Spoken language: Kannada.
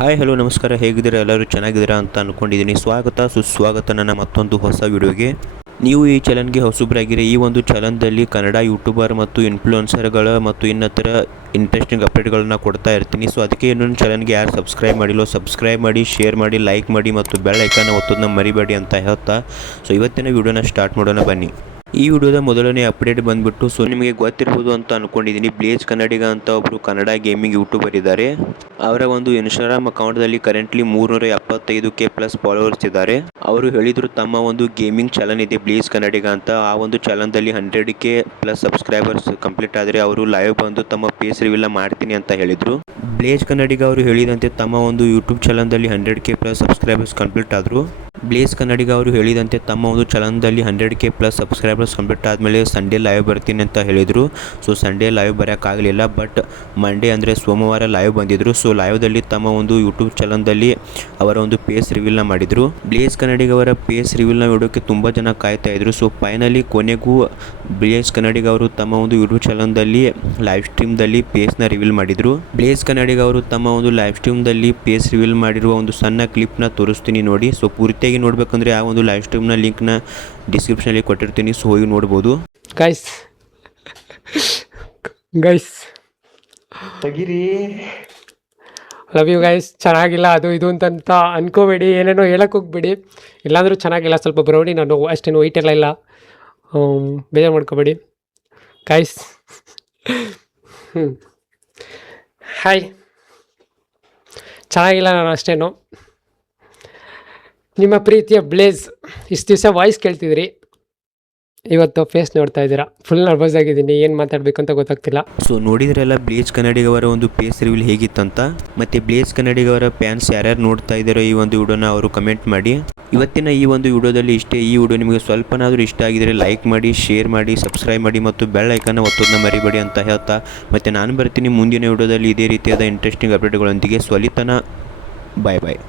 ಹಾಯ್ ಹಲೋ ನಮಸ್ಕಾರ. ಹೇಗಿದ್ದೀರಾ? ಎಲ್ಲರೂ ಚೆನ್ನಾಗಿದ್ದೀರಾ ಅಂತ ಅಂದ್ಕೊಂಡಿದ್ದೀನಿ ಸ್ವಾಗತ, ಸುಸ್ವಾಗತ ನನ್ನ ಮತ್ತೊಂದು ಹೊಸ ವಿಡಿಯೋಗೆ. ನೀವು ಈ ಚಾನಲ್ಗೆ ಹೊಸಬ್ರಾಗಿರಿ. ಈ ಒಂದು ಚಾನಲ್ದಲ್ಲಿ ಕನ್ನಡ ಯೂಟ್ಯೂಬರ್ ಮತ್ತು ಇನ್ಫ್ಲೂಯೆನ್ಸರ್ಗಳ ಮತ್ತು ಇನ್ನಿತರ ಇಂಟ್ರೆಸ್ಟಿಂಗ್ ಅಪ್ಡೇಟ್ಗಳನ್ನ ಕೊಡ್ತಾ ಇರ್ತೀನಿ. ಸೊ ಅದಕ್ಕೆ ಇನ್ನೊಂದು ಚಾನಲ್ಗೆ ಯಾರು ಸಬ್ಸ್ಕ್ರೈಬ್ ಮಾಡಿಲ್ಲೋ ಸಬ್ಸ್ಕ್ರೈಬ್ ಮಾಡಿ ಶೇರ್ ಮಾಡಿ ಲೈಕ್ ಮಾಡಿ ಮತ್ತು ಐಕಾನ್ ಒತ್ತೋದನ್ನ ಮರಿಬೇಡಿ ಅಂತ ಹೇಳ್ತಾ. ಸೊ ಇವತ್ತಿನ ವಿಡಿಯೋನ ಸ್ಟಾರ್ಟ್ ಮಾಡೋಣ. ಬನ್ನಿ. ಈ ವಿಡಿಯೋದ ಮೊದಲನೇ ಅಪ್ಡೇಟ್ ಬಂದ್ಬಿಟ್ಟು ಸೊ ನಿಮಗೆ ಗೊತ್ತಿರ್ಬೋದು ಅಂತ ಅಂದ್ಕೊಂಡಿದ್ದೀನಿ ಬ್ಲೇಜ್ ಕನ್ನಡಿಗ ಅಂತ ಒಬ್ಬರು ಕನ್ನಡ ಗೇಮಿಂಗ್ ಯೂಟ್ಯೂಬರ್ ಇದ್ದಾರೆ. ಅವರ ಒಂದು ಇನ್ಸ್ಟಾಗ್ರಾಮ್ ಅಕೌಂಟ್ದಲ್ಲಿ ಕರೆಂಟ್ಲಿ ಮೂರ್ನೂರ ಎಪ್ಪತ್ತೈದು ಕೆ ಪ್ಲಸ್ ಫಾಲೋವರ್ಸ್ ಇದ್ದಾರೆ. ಅವರು ಹೇಳಿದ್ರು, ತಮ್ಮ ಒಂದು ಗೇಮಿಂಗ್ ಚಾನಲ್ ಇದೆ ಬ್ಲೇಜ್ ಕನ್ನಡಿಗ ಅಂತ. ಆ ಒಂದು ಚಾನಲ್ದಲ್ಲಿ hundred K plus subscribers complete ಆದರೆ ಅವರು ಲೈವ್ ಬಂದು ತಮ್ಮ ಪೇಸ್ ರಿವಿಲ್ಲ ಮಾಡ್ತೀನಿ ಅಂತ ಹೇಳಿದರು. ಬ್ಲೇಜ್ ಕನ್ನಡಿಗ ಅವರು ಹೇಳಿದಂತೆ ತಮ್ಮ ಒಂದು YouTube ಚಾನಲ್ದಲ್ಲಿ hundred K plus subscribers complete ಆದರು. ಬ್ಲೇಸ್ ಕನ್ನಡಿಗ ಅವರು ಹೇಳಿದಂತೆ, ತಮ್ಮ ಒಂದು ಚಲನದಲ್ಲಿ hundred K plus subscribers complete ಆದಮೇಲೆ ಸಂಡೇ ಲೈವ್ ಬರ್ತೀನಿ ಅಂತ ಹೇಳಿದರು. ಸೊ ಸಂಡೇ ಲೈವ್ ಬರೋಕ್ಕಾಗಲಿಲ್ಲ ಬಟ್ ಮಂಡೇ ಅಂದರೆ ಸೋಮವಾರ ಲೈವ್ ಬಂದಿದ್ದರು ಸೊ ಲೈವ್ದಲ್ಲಿ ತಮ್ಮ ಒಂದು ಯೂಟ್ಯೂಬ್ ಚಾನಲ್ದಲ್ಲಿ ಅವರ ಒಂದು ಪೇಸ್ ರಿವೀಲ್ನ ಮಾಡಿದರು. ಬ್ಲೇಸ್ ಕನ್ನಡಿಗವರ ಪೇಸ್ ರಿವೀಲ್ನ ನೋಡೋಕ್ಕೆ ತುಂಬ ಜನ ಕಾಯ್ತಾ ಇದ್ರು. ಸೊ ಫೈನಲಿ ಕೊನೆಗೂ ಬ್ಲೇಸ್ ಕನ್ನಡಿಗವರು ತಮ್ಮ ಒಂದು ಯೂಟ್ಯೂಬ್ ಚಾನಲ್ದಲ್ಲಿ ಲೈವ್ ಸ್ಟ್ರೀಮ್ದಲ್ಲಿ ಪೇಸ್ನ ರಿವೀಲ್ ಮಾಡಿದರು. ಬ್ಲೇಸ್ ಕನ್ನಡಿಗವರು ತಮ್ಮ ಒಂದು ಲೈವ್ ಸ್ಟ್ರೀಮ್ದಲ್ಲಿ ಪೇಸ್ ರಿವೀಲ್ ಮಾಡಿರುವ ಒಂದು ಸಣ್ಣ ಕ್ಲಿಪ್ನ ತೋರಿಸ್ತೀನಿ ನೋಡಿ. ಸೊ ಪೂರ್ತಿಯಾಗಿ ನೋಡಬೇಕಂದ್ರೆ ಆ ಒಂದು ಲೈವ್ ಸ್ಟ್ರೀಮ್ನ ಲಿಂಕ್ನ ಡಿಸ್ಕ್ರಿಪ್ಷನಲ್ಲಿ ಕೊಟ್ಟಿರ್ತೀನಿ ಸೊ ಹೋಗಿ ನೋಡ್ಬೋದು. ಗೈಸ್ ಗೈಸ್ ತೆಗಿರಿ. ಲವ್ ಯು ಗೈಸ್ ಚೆನ್ನಾಗಿಲ್ಲ ಅದು ಇದು ಅಂತಂತ ಅನ್ಕೋಬೇಡಿ ಏನೇನೋ ಹೇಳಕ್ಕೆ ಹೋಗ್ಬೇಡಿ. ಇಲ್ಲಾಂದರೂ ಚೆನ್ನಾಗಿಲ್ಲ ಸ್ವಲ್ಪ ಬ್ರೌನಿ ನಾನು ಅಷ್ಟೇನು ವೈಟ್ ಎಲ್ಲ ಇಲ್ಲ. ಬೇಜಾರು ಮಾಡ್ಕೋಬೇಡಿ. ಗೈಸ್ ಹ್ಞೂ ಹಾಯ್ ಚೆನ್ನಾಗಿಲ್ಲ ನಾನು ಅಷ್ಟೇನು. ನಿಮ್ಮ ಪ್ರೀತಿಯ ಬ್ಲೇಸ್, ಇಷ್ಟು ದಿವಸ ವಾಯ್ಸ್ ಕೇಳ್ತಿದ್ರಿ. ಇವತ್ತು ಫೇಸ್ ನೋಡ್ತಾ ಇದ್ದೀರಾ. ಫುಲ್ ನರ್ವಸ್ ಆಗಿದ್ದೀನಿ, ಏನು ಮಾತಾಡಬೇಕು ಅಂತ ಗೊತ್ತಾಗ್ತಿಲ್ಲ. ಸೊ ನೋಡಿದ್ರೆಲ್ಲ ಬ್ಲೇಜ್ ಕನ್ನಡಿಗವರ ಒಂದು ಪೇಸ್ ರಿವೀಲ್ ಹೇಗಿತ್ತಂತ? ಮತ್ತೆ ಬ್ಲೇಜ್ ಕನ್ನಡಿಗವರ ಫ್ಯಾನ್ಸ್ ಯಾರ್ಯಾರು ನೋಡ್ತಾ ಇದ್ದಾರೋ ಈ ಒಂದು ವಿಡಿಯೋನ ಅವರು ಕಮೆಂಟ್ ಮಾಡಿ. ಇವತ್ತಿನ ಈ ಒಂದು ವಿಡಿಯೋದಲ್ಲಿ ಇಷ್ಟೇ, ಈ ವಿಡಿಯೋ ನಿಮಗೆ ಸ್ವಲ್ಪನಾದರೂ ಇಷ್ಟ ಆಗಿದ್ರೆ ಲೈಕ್ ಮಾಡಿ ಶೇರ್ ಮಾಡಿ ಸಬ್ಸ್ಕ್ರೈಬ್ ಮಾಡಿ ಮತ್ತು ಬೆಲ್ ಐಕನ್ನ ಒತ್ತೋದನ್ನ ಮರಿಬೇಡಿ ಅಂತ ಹೇಳ್ತಾ. ಮತ್ತೆ ನಾನು ಬರ್ತೀನಿ ಮುಂದಿನ ವಿಡಿಯೋದಲ್ಲಿ ಇದೇ ರೀತಿಯಾದ ಇಂಟ್ರೆಸ್ಟಿಂಗ್ ಅಪ್ಡೇಟ್ಗಳೊಂದಿಗೆ ಸ್ವಲಿತನ ಬಾಯ್ ಬಾಯ್